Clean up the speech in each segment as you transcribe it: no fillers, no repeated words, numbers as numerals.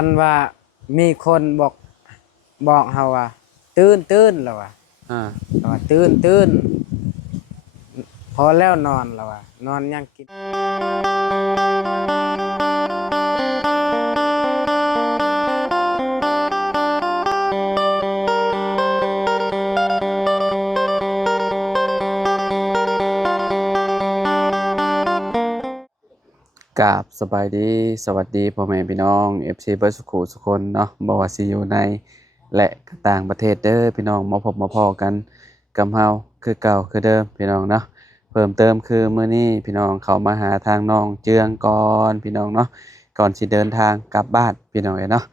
อันว่ามีคนบอกเฮาว่าตื่นแล้วว่าอ่าว่าตื่นพอแล้วนอนแล้วว่านอนยังกินกราบสบายดีสวัสดีพ่อแม่พี่น้อง FC เบิร์ดสุขุสุคนเนาะบ่ว่าสิอยู่ในและต่างประเทศเด้อพี่น้องมาพบมาพ้อกันกับเฮาคือเก่าคือเดิมพี่น้องเนาะเพิ่มเติมคือมื้อนี้พี่น้องเขามาหาทางน้องเจืองก่อนพี่น้องเนาะก่อนสิเดินทางกลับบ้านพี่น้องเนาะ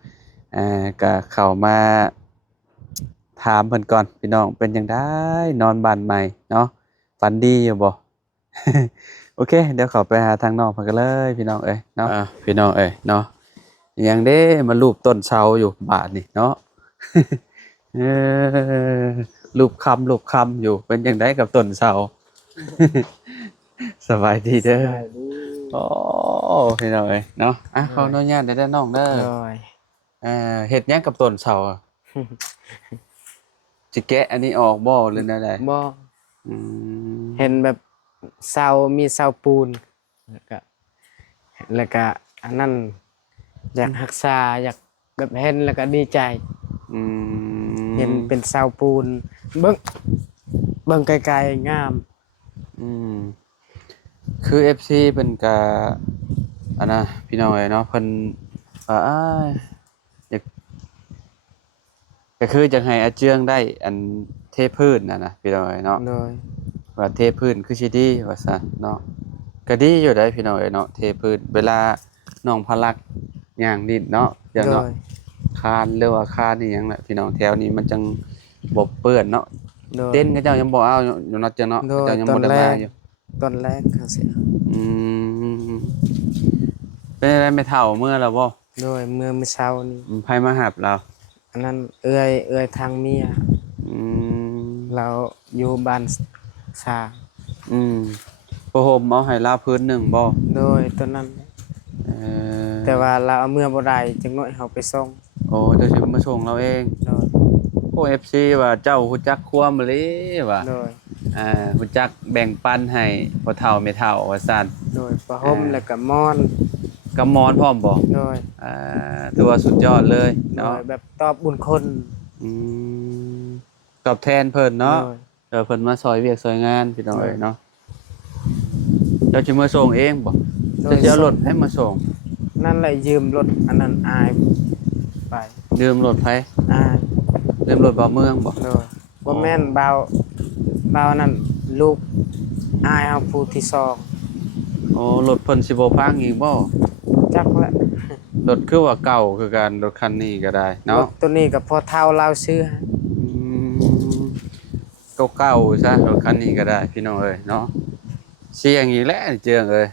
ก็เข้ามาถามเพิ่นก่อนพี่น้องเป็นจังได๋นอนบ้านใหม่เนาะฝันดีอยู่บ่ โอเคเดี๋ยวขอไปหาทางนอกเพิ่นกันเลยพี่น้องเอ้ยเนาะพี่น้องเอ้ยเนาะยังเด้มารูปต้นเสาอยู่บาดนี่เนาะ เออรูปคำอยู่เป็นจังไดกับต้นเสา สบายดีเด้อโอ้พี่น้องเอ้ยเนาะขออนุญาตเด้อน้องเด้อโดยเฮ็ดหยังกับต้นเสาอะสิแกะอันนี้ออกบ่หรือแนวใดบ่อืมเห็นแบบเสามีเสาปูนแล้วก็อันนั้นอยากรักษาอยากแบบเห็นแล้วก็ดีใจอืเห็นมเป็นเสาปูนเบิ่งไกลๆงามอืม คือ FC เพิ่นก็อันน่ะพี่น้องเอ้ยเนาะเพิ่นว่าอยากก็คือจักให้อาเจืองได้อันเทพื้นน่ะนะพี่น้องเอ้ยเนาะโดยว่าเทพื้นคือสิดีว่าซั่นเนาะก็ดีอยู่ได้พี่น้องเอ้ยเนาะเทพื้นเวลาน้องพลักย่างดินเนาะเดี๋ยวโดเนาะยคานหรือว่าคานอีหยังน่ะพี่น้องแถวนี้มันจังบ่เปื้อนเนาะโดย เต้นเขาเจ้ายังบ่เอาอยู่เนาะเจ้าเนาะโดยเขาเจ้ายังตอบ่ได้นแรกมาอยู่เขาเสียอืมเป็นอะไรไม่เฒ่าเมื่อแล้วบ่ โดยเมื่อเช้านี้ไผมาหับเราอันนั้นเอื้อยทางเมียอืมเราอยู่บ้านสาอืมผ้าห่มเอาให้ลาพื้นหนึ่งบ่โดยตอนนั้นเออแต่ว่าเราเอาเมื่อบ่ได้จังน้อยเฮาไปส่งโอ้เดี๋ยวสิมาส่งเราเองโดยโอ้ FC ว่าเจ้าฮู้จักความอีหลีว่าโดยฮู้จักแบ่งปันให้พ่อเฒ่าแม่เฒ่าว่าซั่นโดยผ้าห่มแล้วก็หมอนกำมอนพร้อมบ่โดยอ่าถือว่าสุดยอดเลย โดเนาะยแบบตอบบุญคนอืมตอบแทนเพิ่นโดเนาะยเพิ่นมาซอยเวียกซอยงานพี่น้องโดยเอ้ยเนาะเจ้าสิมาส่งเองบ่โดยเจ้าสิเอารถให้มาส่ง นั่นแหละยืมรถอันนั้นอายไปยืมรถไผอายยืมรถบ่เมืองบ่โดยบ่แม่นเบานั่นลูกอายเฮาผู้ที่สองโอ้รถเพิ่นสิบ่พังอีกบ่จักแหละ รถคือว่าเก่าคือกันรถคันนี้ก็ได้รเนาะถตัวนี้ก็พอเท่าเราซื้อให้อืมเก่าๆซะรถคันนี้ก็ได้พี่น้องเอ้ยเนาะเสียงอีกแล้วเจืองเอ้ย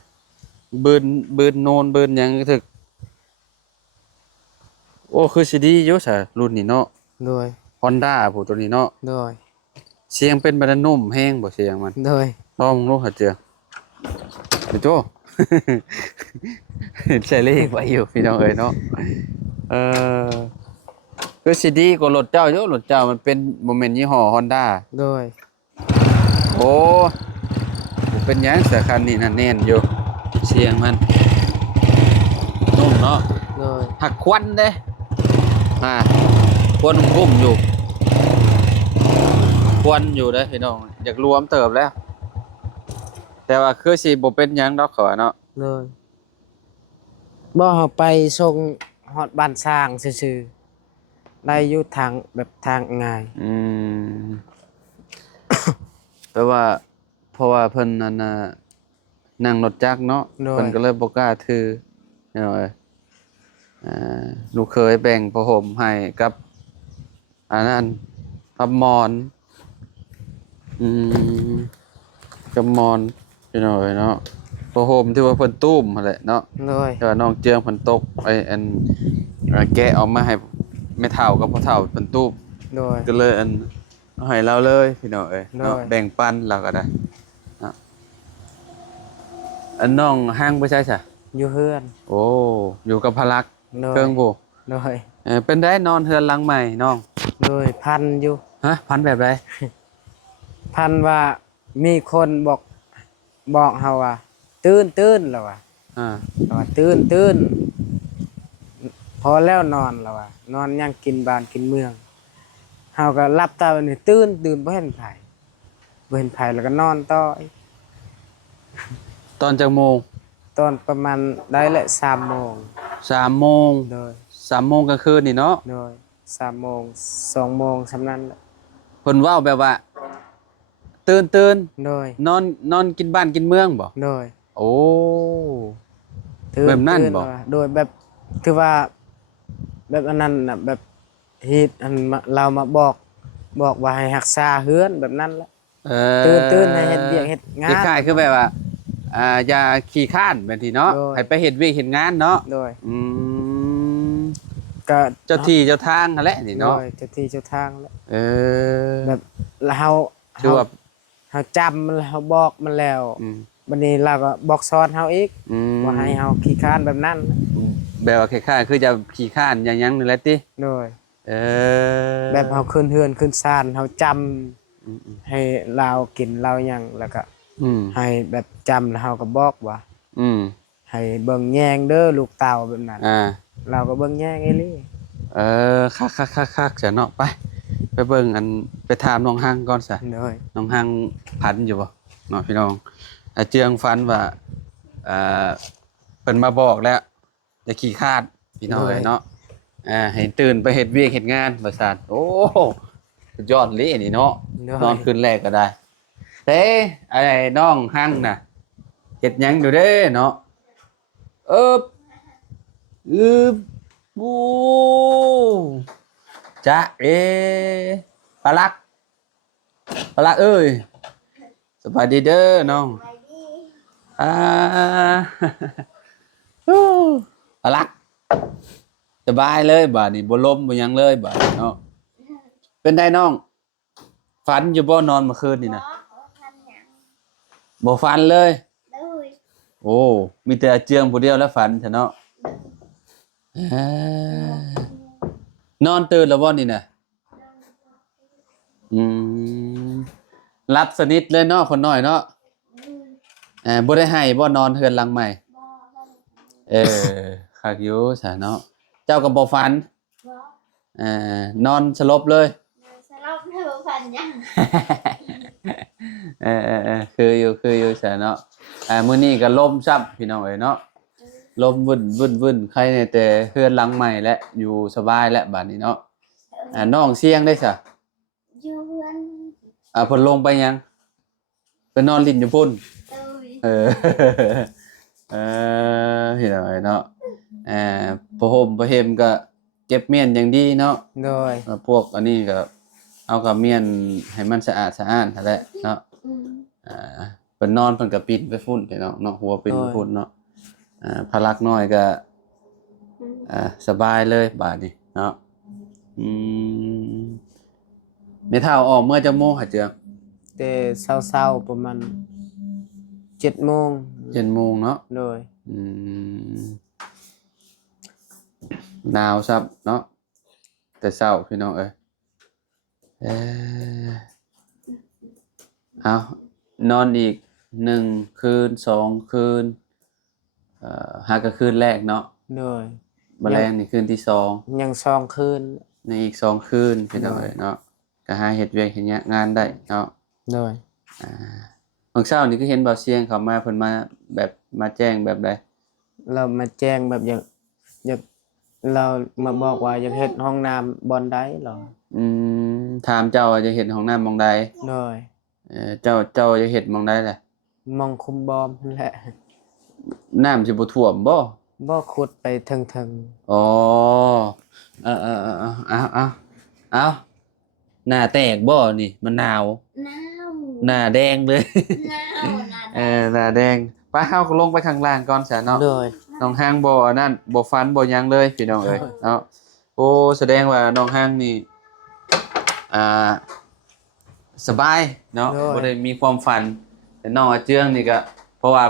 บืนโนนบืนหยังถึกโอ้คือสิดีอยู่ซะรุ่นนี้เนาะ โดย Honda ผู้ตัวนี้เนาะโดยเสียงเป็นบัดนั้นนุ่มแฮงบ่เสียงมันโดยลองดูหาเจืองไปโจ้ ใช่เลขไว้อยู่พี่น้องเอ้ยเนาะเออ คือสิดีกว่ารถเจ้าอยู่รถเจ้ามันเป็นบ่แม่นยี่ห้อ Honda โดยโอ้บ่เป็นหยังแต่คันนี้น่ะแน่นอยู่เสียงมันนุ่มเนาะโดยหักควันเด้ควันรุ่มอยู่ควันอยู่เด้อพี่น้องอยากรวมเติบแล้วแต่ว่าคือสิบ่เป็นหยังดอกเขาว่าเนาะโดยบ่เฮาไปส่งฮอดบ้านสร้างซื่อๆได้อยู่ทางแบบทางง่ายอืมแปลว่าเพราะว่าเพิ่นนั่นน่ะนั่งรถจักรเนาะโดเพิ่ยนก็เลยบ่กล้าถือเนาะอ่ลูกเคยแบ่งผ้าห่มให้กับอันนั้นกับหมอนอืมกับหมอนพี่น้อยเนาะผ้าห่มที่ว่าเพิ่นตุ้มนั่นแหละเนาะโดยแต่ว่าน้องเจืองเพิ่นตกไอ้อันแกะออกมาให้แม่เฒ่ากับพ่อเฒ่าเพิ่นตุ้มโดยก็เลยอันเอาให้เราเลยพี่น้องเอ้ยเนาะโดยแบ่งปันเราก็ได้เนาะอันน้องห้างบ่ใช่ซะอยู่เฮือนโอ้อยู่กับพลักโดยเครื่องผู้ โดย เป็นได้นอนเฮือนหลังใหม่น้อง โดยพันอยู่ ฮะพันแบบไร พันว่ามีคนบอกเฮาว่าตื่นแล้วว่า อ่า เราว่าตื่นพอแล้วนอนแล้วว่านอนยังกินบ้านกินเมืองเฮาก็หลับตาไปนี่ตื่นบ่เห็นไผแล้วก็นอนต่ออีก ตอนจักโมง ตอนประมาณได้ละ3โมง 3 โมง โดย 3 โมงกลางคืนนี่เนาะ โดย3โมง2โมงสำนั้นแหละ เพิ่นเว้าแบบว่าตื่น โดย นอนกินบ้านกินเมืองบ่ โดย โอ้ ตื่ แบบนั้นบ่ ตื่ว่าโดยแบบคือว่าแบบอันนั้นน่ะแบบเฮ็ดอันมาเรามาบอกว่าให้รักษาเฮือนแบบนั้นแหละ เออ ตื่นให้เฮ็ดเวียกเฮ็ดงา คล้าย น ๆคือแบบว่าอย่าขี้คร้านแบบนี้เนาะ โดย ให้ไปเฮ็ดเวียกเฮ็ดงานเนาะ โดย อืม ก็ เจ้าที่เจ้าทางนั่นแหละนี่ โด เนาะ ยเจ้าที่เจ้าทางแล้ว เออ แบบเฮา คือว่า เฮาจำมันแล้วเฮาบอกมันแล้ว อืม บัดนี้เราก็บอกสอนเฮาอีก อืม ว่าให้เฮาขี้คร้านแบบนั้น แบบว่าคล้ายๆคือจะขี้คร้านอย่างยังนี่แหละติ โดย เออ แบบเฮาขึ้นเฮือนขึ้นศาลเฮาจำ อืม ให้เรากินเราหยังแล้วก็ อืม ให้แบบจำแล้วเฮาก็บอกว่า อืม ให้เบิ่งแยงเด้อลูกเต่าแบบนั้น อ่า เราก็เบิ่งแยงอีหลี เออคักๆๆๆจะเนาะไปเบิ่งอันไปถามน้องฮังก่อนซะ โดย น้องฮังพันอยู่บ่เนาะพี่น้องเจืองฟันว่าอ่าเพิ่นมาบอกแล้วจะขี้คร้านพี่น้องเอ้ยเนาะให้ตื่นไปเฮ็ดเวียกเฮ็ดงานว่าซั่นโอ้สุดยอดเลยอันนี่เนาะ โดย นอนคืนแรกก็ได้เต้ไอ้น้องฮังน่ะเฮ็ดหยังอยู่เด้เนาะเอิบอึบบูจ๊ะปลาลักเอ้ยสบายดีเด้อน้องอ่า ปลาลักสบายเลยบาดนี้บ่ล้มบ่หยังเลยบาดนี้เนาะเป็นได้น้องฝันอยู่บ่นอนเมื่อคืนนี่นะบ่ฝันเลย โอ้มีแต่เจืองผู้เดียวแล้วฝันเถอะเนาะนอนตื่นแล้วบ่นี่น่ะอืมรับสนิทเลยเนาะคนน้อยเนาะบ่ได้ให้บ่นอนเฮือนหลังใหม่คักอยู่ซะเนาะเจ้าก็บ่ฝันนอนสลบเลย คืออยู่ซะเนาะมื้อนี้ก็ลมซับพี่น้องเอ้ยเนาะลมวุ่นใครเนี่ยแต่เฮือนหลังใหม่และอยู่สบายแล้วบัดนี้เนาะน้องเสียงได้ซะ อยู่เพื่อน เพิ่นลงไปยังไปนอนลิ้นอยู่พุ่น เอ้ย เอพี่น้องเอ้ยเนาะผ้าห่มผ้าเห็มก็เก็บเมียนอย่างดีเนาะ โดย พวกอันนี้ก็เอากับเมียนให้มันสะอาดนั่นแหละเนาะ อืม เพิ่นนอนเพิ่นก็ปิดไปฝุ่นไปเนาะหัวปิดไปฝุ่นเนาะพลักน้อยก็สบายเลยบาดนี้เนาะไม่เท่าออกเมื่อจะโมงหาเจือง แต่เช้าๆประมาณ7โมง 7 โมงเนาะ โดย หนาวซับเนาะแต่เช้าพี่น้องเอ้ยเอานอนอีก1คืน2คืนหาก็คืนแรกเนาะ โดย แมลงนี่คืนที่2ยัง2คืน ในอีก2คืนพี่น้องเอ้ยเนาะก็หาเฮ็ดเวียกเฮ็ดงานได้เนาะ โดย บางเช้านี่ก็เห็นบ่าวเสียงเขามาเพิ่นมาแบบมาแจ้งแบบใด เรามาแจ้งแบบอยากเรามาบอกว่าอยากเฮ็ดห้องน้ำบ่อนใดเหรอ ถามเจ้าว่าจะเฮ็ดห้องน้ำหม้องใด โดย เจ้าจะเฮ็ดหม้องใดแหละ มองคุมบอมนั่นแหละ น้ำสิบ่ท่วมบ่ บ่ขุดไปถึง อ๋อเอาหน้าแตกบ่นี่มันหนาว หนาว หน้าแดงเลย หนาวนะ หน้าแดงไปเฮาก็ลงไปข้างล่างก่อนซะเนาะ โดย น้องห้างบ่อันนั้นบ่ฟันบ่หยังเลยพี่น้องเอ้ยเนาะโอ้แสดงว่าน้องห้างนี่สบายเนาะบ่ได้มีความฝันแต่น้องอาเจืองนี่ก็เพราะว่า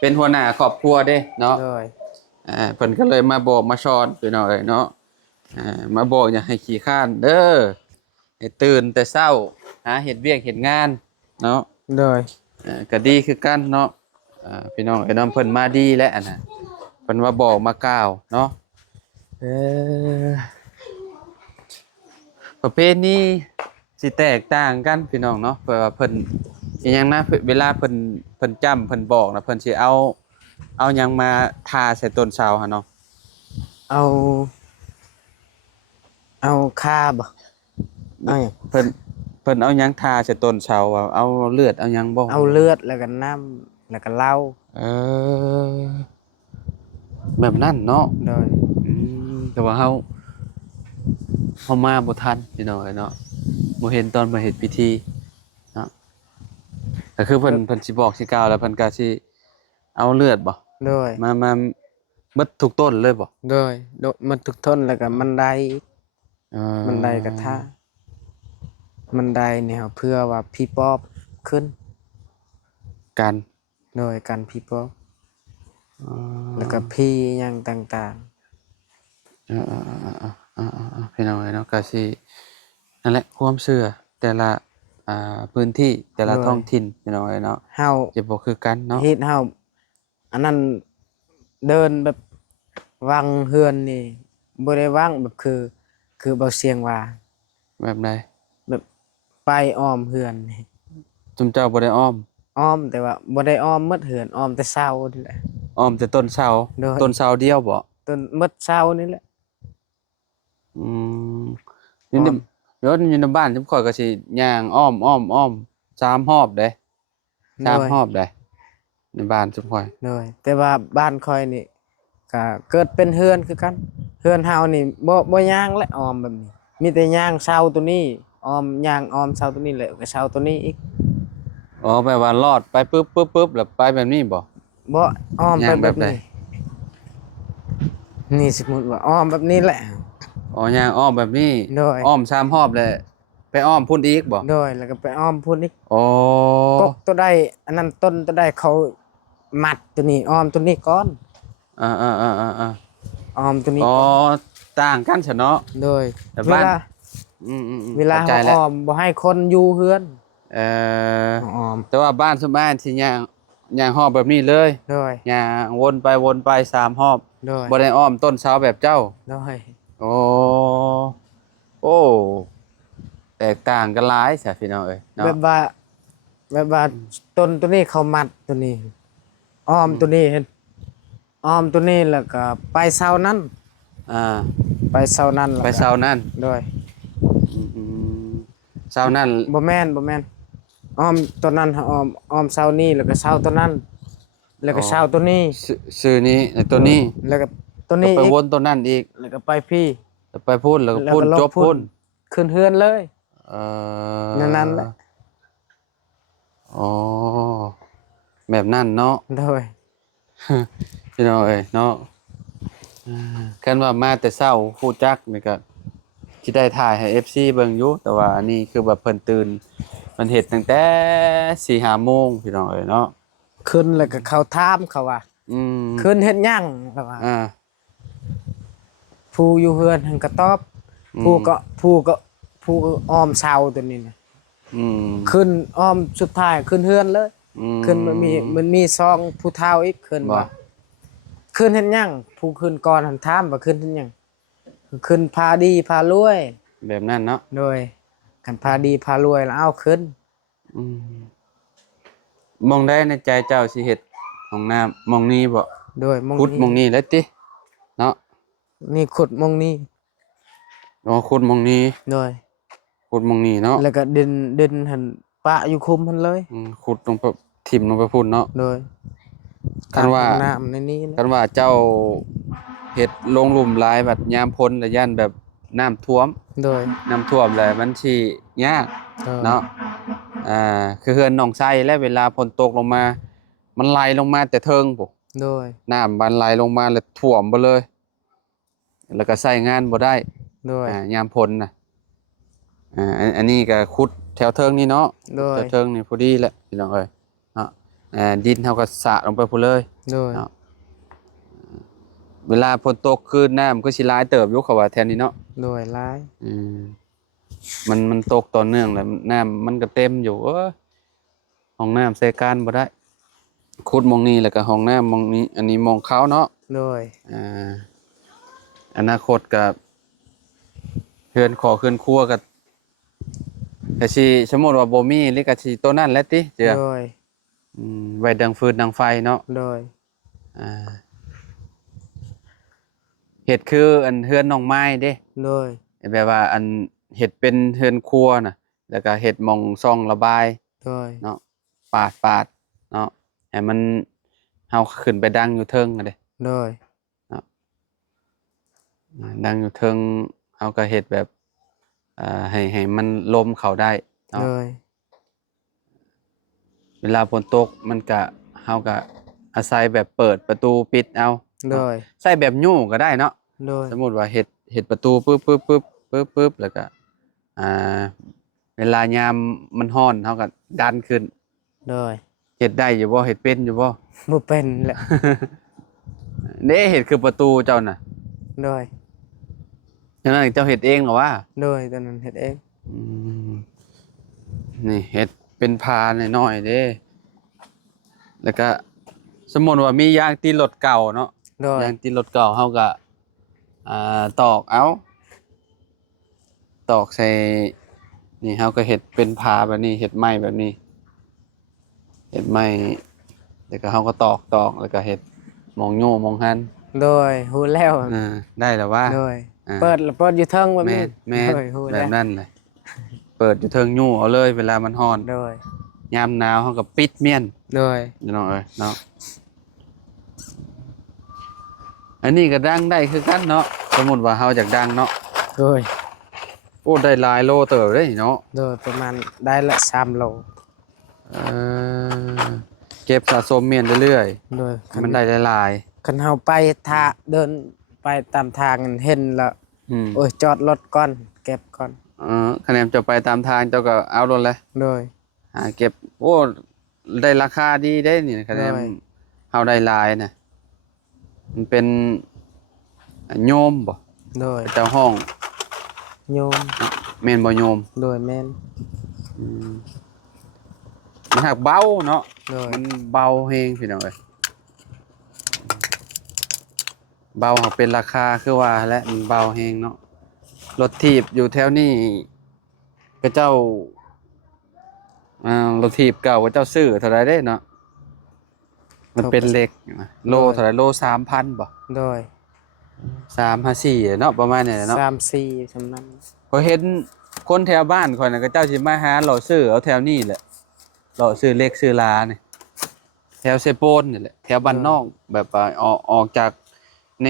เป็นหัวหน้าครอบครัวเด้เนาะ โดย เพิ่นก็เลยมาบอกมาสอนพี่น้องเอ้ยเนาะมาบอกอย่าให้ขี้คร้านเด้อให้ตื่นแต่เช้าหาเฮ็ดเวียกเฮ็ดงานเนาะ โดย ก็ดีคือกันเนาะพี่น้องเอ้ยน้ำเพิ่นมาดีแล้วอันน่ะเพิ่นมาบอกมากล่าวเนาะเออประเพณีสิแตกต่างกันพี่น้องเนาะเพราะว่าเพิ่นอีหยังนะเวลาเพิ่นจำเพิ่นบอกนะเพิ่นสิเอาหยังมาทาใส่ต้นเสาหั่นเนาะ เอาค่าบ่เอาหยัง เพิ่นเอาหยังทาใส่ต้นเสาว่าเอาเลือดเอาหยังบ่ เอาเลือดแล้วก็น้ำแล้วก็เหล้า เออแบบนั้นเนาะ โดย แต่ว่าเฮามาบ่ทันพี่น้องเอ้ยเนาะบ่เห็นตอนมาเฮ็ดพิธีเนาะก็คือเพิ่นสิบอกสิกล่าวแล้วเพิ่นก็สิเอาเลือดบ่ โดย มาเบิดทุกต้นเลยบ่ โดยมันทุกทนแล้วก็มันไดอีก เออ มันไดกระทะมันไดเนี่ยเพื่อว่าพี่ป๊อบขึ้น กัน โดยการพี่ป๊อบ อ๋อ แล้วก็พี่หยังต่าง เออพี่น้องเอ้ยเนาะก็สินั่นแหละความเชื่อแต่ละพื้นที่แต่ละท้องถิ่นพี่น้องเอ้ยเนาะ ๆเฮา จะบ่คือกันเนาะ เฮ็ดเฮาอันนั้นเดินแบบวังเฮือนนี่บ่ได้วังแบบคือเบาเสียงว่า แบบใด แบบไปอ้อมเฮือนนี่ จุมเจ้าบ่ได้อ้อม อ้อมแต่ว่าบ่ได้อ้อมหมดเฮือนอ้อมแต่เช้านี่แหละ อ้อมแต่ต้นเสา โดย ต้นเสาเดียวบ่ ต้นหมดเช้านี่แหละ อืมอยู่ในเดี๋ยวอยู่ในบ้านจุมข่อยก็สิย่างอ้อม3รอบเด้3รอบเด้ในบ้านจุมข่อย โดยแต่ว่าบ้านคอยนี่ก็เกิดเป็นเฮือนคือกันเฮือนเฮานี่บ่ย่างและออมแบบนี้ มีแต่ย่างเสาตัวนี้ออมย่างออมเสาตัวนี้แล้วก็เสาตัวนี้อีก อ๋อแปลว่าลอดไปปึ๊บแล้วไปแบบนี้บ่ บ่ออมไป ย่าง แบ แบบ บ ใด นี้นี่สมมุติว่าออมแบบนี้แหละ อ๋อย่างอ้อมแบบนี้ โดย อ้อม3รอบแล้วไปอ้อมพุ่นอีกบ่ โดยแล้วก็ไปอ้อมพุ่นอีก อ๋อก กตัวใดอันนั้นต้นตัวใดเขามัดตัวนี้อ้อมตัวนี้ก่อน อ่าอ้อมตัวนี้ อ๋อ ก่อน ต่างกันซะเนาะ โดย แต่ เว บ้าน ลา เวลา เข้าใจ เขา แล้ว อ้อมบ่ให้คนอยู่เฮือน เอ่อ อ้อม แต่ว่าบ้านซุบ้านสิย่างหอบแบบนี้เลย โดย ย่างวนไป3รอบ โดย บ่ได้อ้อมต้นเสาแบบเจ้า โดย โอ้โอ้แตกต่างกันหลายซะพี่น้องเอ้ยเนาะ แบบว่าต้นตัวนี้เขามัดตัวนี้อ้อมตัวนี้เห็นอ้อมตัวนี้แล้วก็ไปเสานั้น อ่า ไปเสานั้นแล้ว ไป ก็ เสานั่น โดย อืมเสานั่น บ่แม่นอ้อมตัวนั้นอ้อมเสานี้แล้วก็เสาตัวนั้น แล้วก็เสาตัวนี้ ชื่อนี้ตัวนี้ แล้วก็ตัว ก็ นี้ ไป อีก วนตัวนั้นอีก แล้วก็ไปพี่ แล้วไปพุ่นแล้วก็พุ่น ลง จบพุ่น ขึ้นเฮือนเลย เอ่อ นั่นแหละ อ๋อแบบนั้นเนาะ โดย พี่น้องเอ้ยเนาะกันว่ามาแต่เช้าฮู้จักนี่ก็สิได้ถ่ายให้ FC เบิ่งอยู่แต่ว่าอันนี้คือแบบเพิ่นตื่นมันเฮ็ดตั้งแต่ 4-5 โมงพี่น้องเอ้ยเนาะ ขึ้นแล้วก็เขาถามเขาว่า อืม ขึ้นเฮ็ดหยังเขาว่า อ่า ผู้อยู่เฮือนหันก็ตอบ อืม ผู้ก็อ้อมเสาตัวนี้นะ อืม ขึ้นอ้อมสุดท้ายขึ้นเฮือนเลย อืม ขึ้นมันมีซองผู้เฒ่าอีกขึ้น บ่ ว่าขึ้นเฮ็ดหยังผู้ขึ้นก่อนหันถามว่าขึ้นเฮ็ดหยังขึ้นพาดีพารวย แบบนั้นเนาะ โดยกันพาดีพารวยแล้วเอาขึ้น อืมมองได้ในใจเจ้าสิเฮ็ดห้องน้ำมองนี้บ่ โดยมอง ขุดมอง นี้ นี้แล้วติเนาะ นี่ขุดมองนี้ อ๋อขุดมองนี้ โดย ขุดมองนี้เนาะ แล้วก็ดินหันปะอยู่คุมหันเลย ขุดลงไปถิ่มลงไปพุ่นเนาะ โดย คันว่า ตมห้องน้ำในนี้นะ กันว่าเจ้าเฮ็ดลงหลุมหลายบัดยามพ้นแล้วย่านแบบน้ำท่วม โดย น้ำท่วมแล้วมันสิยาก โดย เนาะคือเฮือนหนองไส้แล้วเวลาฝนตกลงมา มันไหลลงมาแต่เทิงพุ โดย น้ำมันไหลลงมาแล้วท่วมบ่เลย แล้วก็ใช้งานบ่ได้ โดย ยามพ้นน่ะอันนี้ก็ขุดแถวเทิงนี่เนาะ โดย แถวเทิงนี่พอดีแหละพี่น้องเอ้ยเนาะดินเฮาก็สระลงไปพุ่นเลย โดย เนาะ เวลาฝนตกคือน้ำก็สิหลายเติบอยู่เขาว่าแถวนี้เนาะ โดยหลาย อืมมันตกต่อเนื่องแล้วน้ำมันก็เต็มอยู่ห้องน้ำใช้การบ่ได้ขุดหม้องนี้แล้วก็ห้องน้ำหม้องนี้ อันนี้หม้องเขาเนาะ โดย อ่าอนาคตก็เฮือนขอเฮือนครัวก็สิสมมุติว่าบ่มีหรือก็สิตัวนั้นแหละติเจ้า โดย ไว้ดังฟืนดังไฟเนาะ โดย อ่าเฮ็ดคืออันเฮือนน้องไม้เด้ โดย แบบว่าอันเฮ็ดเป็นเฮือนครัวน่ะแล้วก็เฮ็ดหม่องช่องระบาย โดย เนาะปาดเนาะให้มันเฮาขึ้นไปดังอยู่เทิงอะเด้ โดย ดังอยู่เทิงเฮาก็เฮ็ดแบบให้มันลมเข้าได้เนาะ โดย เวลาฝนตกมันก็เฮาก็อาศัยแบบเปิดประตูปิดเอา โดย ใช้แบบยู่ก็ได้เนาะ โดย สมมุติว่าเฮ็ดประตูปึ๊บแล้วก็อ่าเวลายามมันร้อนเฮาก็ดันขึ้น โดย เฮ็ดได้อยู่บ่เฮ็ดเป็นอยู่บ่ บ่เป็นแหละ เด้เฮ็ดคือประตูเจ้าน่ะ โดย ฉะนั้นเจ้าเฮ็ดเองเหรอวะ โดยตอนนั้นเฮ็ดเอง อืมนี่เฮ็ดเป็นพาน้อยๆเด้แล้วก็สมมุติว่ามียางตีรถเก่าเนาะ โดย ยางตีรถเก่าเฮาก็ตอกเอาตอกใส่นี่เฮาก็เฮ็ดเป็นพาแบบนี้เฮ็ดไม้แบบนี้เฮ็ดไม้แล้วก็เฮาก็ตอกแล้วก็เฮ็ดหมองโย่หมองหัน โดยฮู้แล้ว ได้แล้วว่า โดย อ่า เปิดอยู่เทิงแบบ แม่ นี้ นแม่น โดยฮู้ แบ แล้ว บนั้นเลยเปิดอยู่เทิงยู่เอาเลยเวลามันร้อน โดย ยามหนาวเฮาก็ปิดเมียน โดย พี่น้องเอ้ยเนาะอันนี้ก็ดังได้คือกันเนาะสมมุติว่าเฮาอยากดังเนาะ โดย โอ้ได้หลายโลเติบเด้เนาะ โดยประมาณได้ละ3โล เออเก็บสะสมเมียนเรื่อย โดย ๆมันได้หลาย คันเฮาไปเดินไปตามทางเห็นแล้ว ๆอืม โอ้ยจอดรถก่อนเก็บก่อน คะแนนจะไปตามทางเจ้าก็เอารถเลย โดย หาเก็บโอ้ได้ราคาดีได้นี่คะแนน ได้ เฮาได้หลายน่ะมันเป็นโยมบ่ โดย เจ้าห้อง โยม แม่นบ่โยม โดยแม่น มันหักเบาเนาะ โดย มันเบาเฮงพี่น้องเอ้ยเบาหักเป็นราคาคือว่าและมันเบาเฮงเนาะรถถีบอยู่แถวนี้ก็เจ้ารถถีบเก่าก็เจ้าซื้อเท่าไรได้เนาะมันเป็นเหล็กนะโลเท่าไรโล 3,000 บ่ โดย 3-4เนาะประมาณนี้เนาะ 3-4สำนั้น พอเห็นคนแถวบ้านข่อยน่ะก็เจ้าสิมาหาเลาะซื้อเอาแถวนี้แหละเลาะซื้อเหล็กซื้อลานี่แถวเซโปนนี่แหละแถวบ้านนอกแบบว่าออกจากใน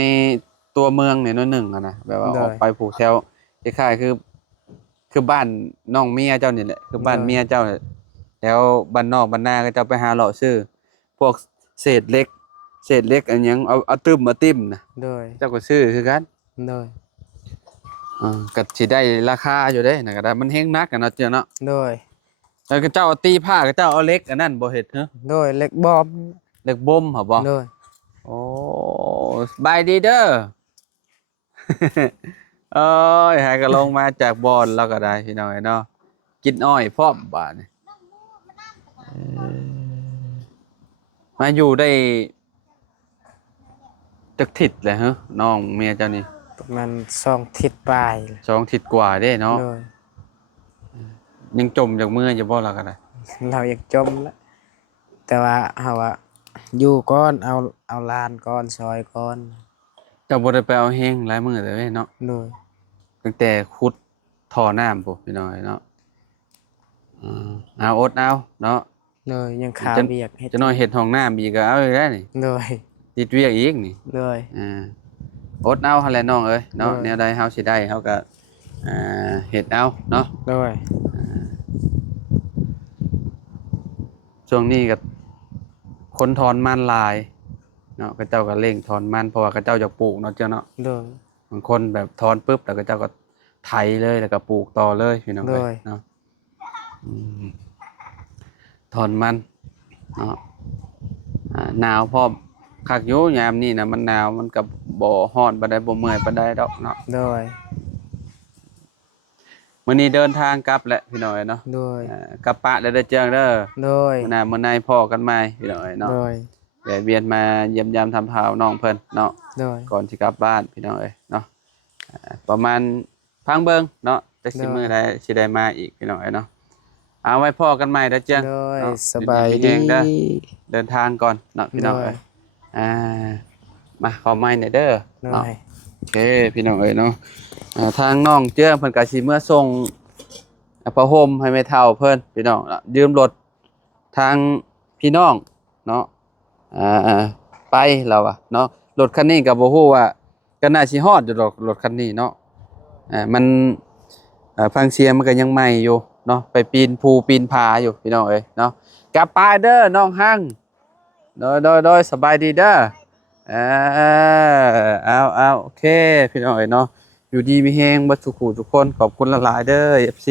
ตัวเมืองนี่น้อยหนึงอะนะแบบว่าออกไปผูกแถวคล้ายๆคือบ้านน้องเมียเจ้านี่แหละคือบ้านเมียเจ้าเนี่ยแถวบ้านนอกบ้านนาก็เจ้าไปหาเลาะซื้อพวกเศษเหล็กอันหยังเอาตึ้มมาติ้มนะ โดย เจ้าก็ซื้อคือกัน โดย ก็สิได้ราคาอยู่เด้น่ะก็ได้มันแฮงนักอะเนาะเจ้าเนาะ โดย แล้วก็เจ้าเอาตีผ้าก็เจ้าเอาเหล็กอันนั้นบ่เฮ็ดเนาะ โดยเล็กบอม เหล็กบ่มเหรอบ่ โดย โอ้สบายดีเด้อ เอ้ยหาก็ลงมาจากบ่อนแล้วก็ได้พี่น้องเนาะกินอ้อยพร้อมบาดนี้มาอยู่ได้จักทิศแหละฮะน้องเมียเจ้านี่ ประมาณ2ทิศปลาย 2ทิศกว่าเด้เนาะ โดย ยังจมจากมืออยู่บ่ล่ะก็ได้ เราอยากจมแล้วแต่ว่าเฮาว่าอยู่ก่อนเอาลานก่อนซอยก่อน เจ้าบ่ได้ไปเอาแฮงหลายมื้อเลยเว้ยเนาะ โดย ตั้งแต่ขุดท่อน้ำปุ๊บพี่น้อยเนาะเอาอดเอาเนาะ โดยยังขาเวียกเฮ็ด จะน้อยเฮ็ดห้องน้ำอีกก็เอาอีกแล้วนี่ โดย ติดเวียกอีกนี่ โดย อดเอาหั่นแหละน้องเอ้ยเนาะ โดย แนวใดเฮาสิได้เฮาก็เฮ็ดเอาเนาะ โดย ช่วงนี้ก็คนถอนมันหลายเนาะเขาเจ้าก็เร่งถอนมันเพราะว่าเขาเจ้าจะปลูกเนาะเจ้าเนาะ โดย บางคนแบบถอนปุ๊บแล้วก็เจ้าก็ไถเลยแล้วก็ปลูกต่อเลยพี่น้องเอ้ โด ย ย เนาะถอนมันเนาะหนาวพร้อม คักอยู่ยามนี้นะมันหนาวมันก็บ่ร้อนปานใดบ่เมื่อยปานใดดอกเนาะ โดย มื้อนี้เดินทางกลับแหละพี่น้อยเนาะ โดย กลับปะเด้อเด้อเจิงเด้อ โดย มื้อหน้ามื้อในพ้อกันใหม่พี่น้อยเนาะ โดย แวะเวียนมาเยี่ยมยามทำข่าวน้องเพิ่นเนาะ โดย ก่อนสิกลับบ้านพี่น้องเอ้ยเนาะประมาณพังเบิ่งเนาะจักสิมื้อใดสิได้มาอีกพี่น้องเอ้ยเนาะเอาไว้พ้อกันใหม่เด้อเจิง โดย เนาะ สบาย ดี ดี ๆเด้อเดินทางก่อนเนาะพี่น้องเอ้ยอ่ามาขอไม้หน่อยเด้อ โด เนาะ ย โอเคพี่น้องเอ้ยเนาะทางน้องเจ้งเพิ่นก็สิเมื่อส่งผ้าห่มให้แม่เฒ่าเพิ่นพี่น้องเนาะยืมรถทางพี่น้องเนาะไปแล้วอะเนาะรถคันนี้ก็บ่ฮู้ว่าก็น่าสิฮอดอยู่ดอกรถคันนี้เนาะมันฟังเสียงมันก็ยังใหม่อยู่เนาะไปปีนภูปีนผาอยู่พี่น้องเอ้ยเนาะกลับไปเด้อน้องฮั่งโดยสบายดีเด้อเอาโอเคพี่น้องเอ้ยเนาะอยู่ดีมีแฮงเบ่สุขทุกคนขอบคุณหลายๆเด้อ FC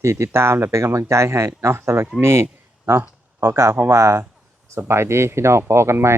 ที่ติดตามและเป็นกำลังใจให้เนาะสำหรับคลิปนี้เนาะขอกล่าวคำว่าสบายดีพี่น้องพอกันใหม่